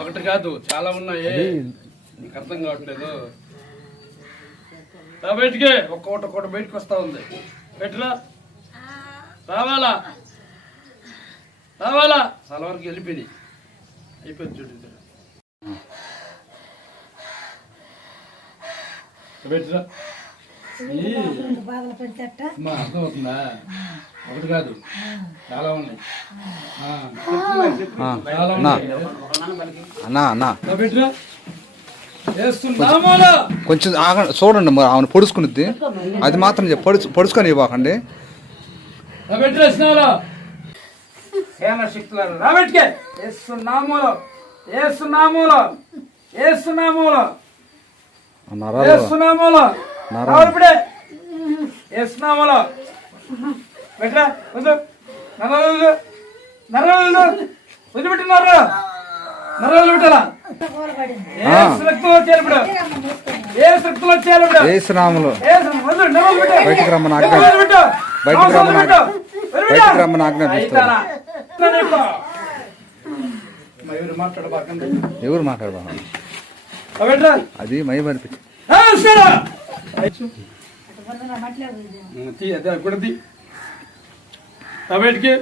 ఒకటి కాదు చాలా ఉన్నాయి. నీకు అర్థం కావట్లేదు. రా బయటికి ఒక్కొక్కటి ఒక్కొక్కటి బయటకు వస్తా ఉంది. పెట్టరా? రావాలా? రావాలా? చాలా వరకు వెళ్ళిపోయినాయి. అయిపోయింది చూడు. పెట్టరా? బాధలు అర్థమవుతుందా? ఒకటి కాదు. చాలా ఉన్నాయి. అన్నా. అన్నా కొంచెం ఆగ చూడండి మరి ఆమెను పొడుచుకునిద్ది. అది మాత్రం చెప్ప- పొడుచు పొడుచుకొని ఇవ్వకండి. సేన శక్తులను రాబెట్టుకే. వేస్తున్నాములో వేస్తున్నాములో వేస్తున్నాములో నరాలు వేస్తున్నాములో పెట్టరా వద్దు. ఏ చేరిప్పుడు ఏ బయటికి రమ్మని ఆజ్ఞ బయటికి రమ్మని. బయటికి రమ్మని ఆజ్ఞాపిస్తారు ఎవరు మాట్లాడబా అది మయం అనిపించి తీ అదే కూడా తీ అవేటికి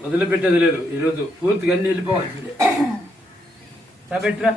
వదిలిపెట్టేది లేదు ఈరోజు పూర్తిగా అన్ని వెళ్ళిపోవాలి పెట్టరా